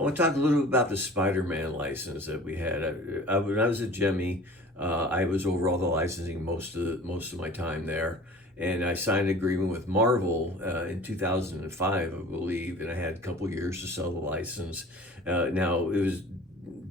I want to talk a little bit about the Spider-Man license that we had. When I was at Gemmy, I was over all the licensing most of my time there, and I signed an agreement with Marvel in 2005, I believe, and I had a couple years to sell the license. Now it was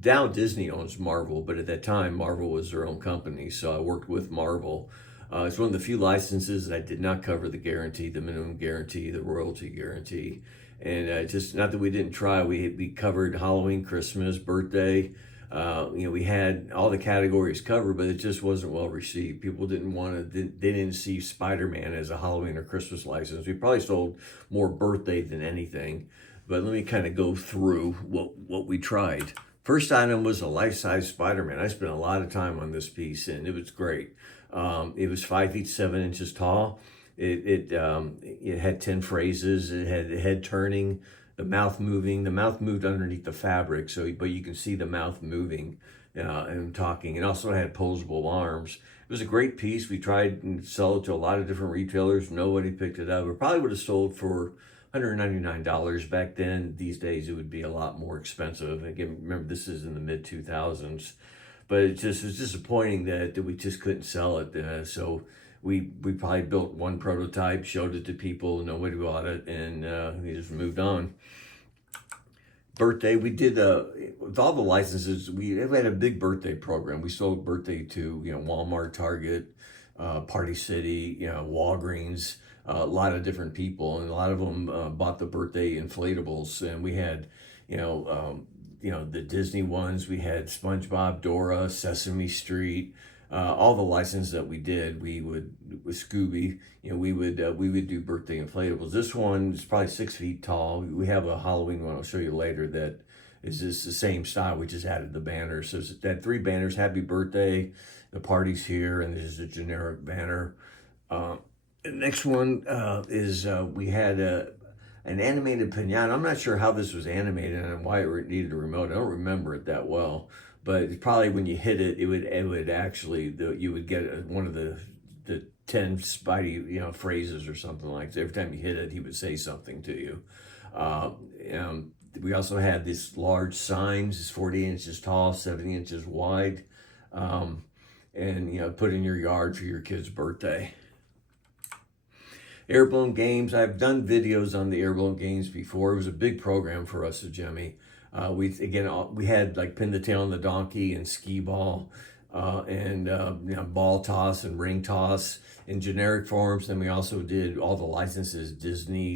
now Disney owns Marvel, but at that time Marvel was their own company, so I worked with Marvel. It's one of the few licenses that I did not cover the guarantee, the minimum guarantee, the royalty guarantee. And just not that we didn't try, we covered Halloween, Christmas, birthday. We had all the categories covered, but it just wasn't well received. People didn't want to, they didn't see Spider-Man as a Halloween or Christmas license. We probably sold more birthday than anything. But let me kind of go through what we tried. First item was a life-size Spider-Man. I spent a lot of time on this piece, and it was great. It was 5 feet 7 inches tall. It had 10 phrases. It had the head turning, the mouth moving. The mouth moved underneath the fabric, but you can see the mouth moving and talking. It also had posable arms. It was a great piece. We tried and sell it to a lot of different retailers. Nobody picked it up. It probably would have sold for $199 back then. These days it would be a lot more expensive. Again, remember this is in the mid 2000s, but it just was disappointing that we just couldn't sell it. So we probably built one prototype, showed it to people, nobody bought it, and we just moved on. Birthday, we did with all the licenses. We had a big birthday program. We sold birthday to Walmart, Target, Party City, Walgreens, a lot of different people, and a lot of them bought the birthday inflatables. And we had, the Disney ones. We had SpongeBob, Dora, Sesame Street. All the licenses that we did, we would with Scooby, we would do birthday inflatables. This one is probably 6 feet tall. We have a Halloween one I'll show you later that is just the same style. We just added the banners. So it's had 3 banners: Happy Birthday, the party's here, and this is a generic banner. The next one is we had an animated pinata. I'm not sure how this was animated and why it needed a remote. I don't remember it that well. But it's probably when you hit it, it would actually, you would get one of the 10 Spidey, phrases or something like that. Every time you hit it, he would say something to you. We also had this large signs. It's 40 inches tall, 70 inches wide. And, put in your yard for your kid's birthday. Air balloon games. I've done videos on the air balloon games before. It was a big program for us at Gemmy. We had like pin the tail on the donkey and skee ball, and ball toss and ring toss in generic forms. Then we also did all the licenses: Disney,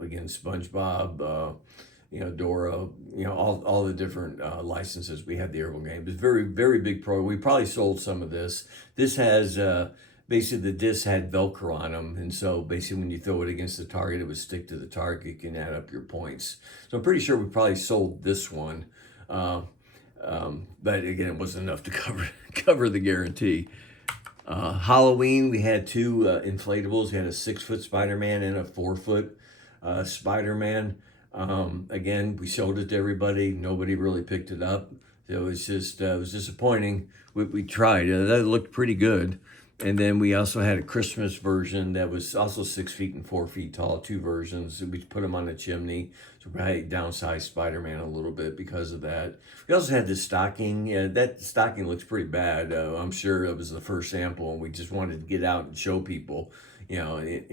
again SpongeBob, Dora, all the different licenses. We had the herbal game. It was very, very big program. We probably sold some of this. This has basically the discs had Velcro on them, and so basically when you throw it against the target, it would stick to the target. You can add up your points. So I'm pretty sure we probably sold this one, but again, it wasn't enough to cover the guarantee. Halloween, we had 2 inflatables. We had a 6-foot Spider-Man and a 4-foot Spider-Man. Again, we showed it to everybody. Nobody really picked it up. It was just it was disappointing. We tried. That looked pretty good. And then we also had a Christmas version that was also 6 feet and 4 feet tall, 2 versions. We put them on a chimney, so we probably downsized Spider-Man a little bit because of that. We also had the stocking. Yeah, that stocking looks pretty bad. I'm sure it was the first sample, and we just wanted to get out and show people, it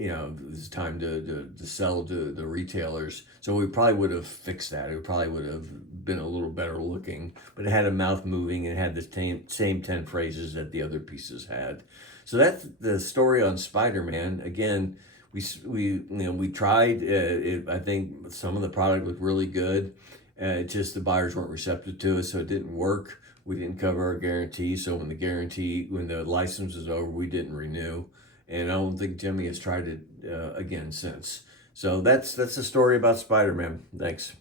was time to sell to the retailers. So we probably would have fixed that. It probably would have been a little better looking, but it had a mouth moving and had the same 10 phrases that the other pieces had. So that's the story on Spider-Man. Again, we tried. I think some of the product looked really good. Just the buyers weren't receptive to it, so it didn't work. We didn't cover our guarantee. So when the license was over, we didn't renew. And I don't think Gemmy has tried it again since. So that's the story about Spider-Man. Thanks.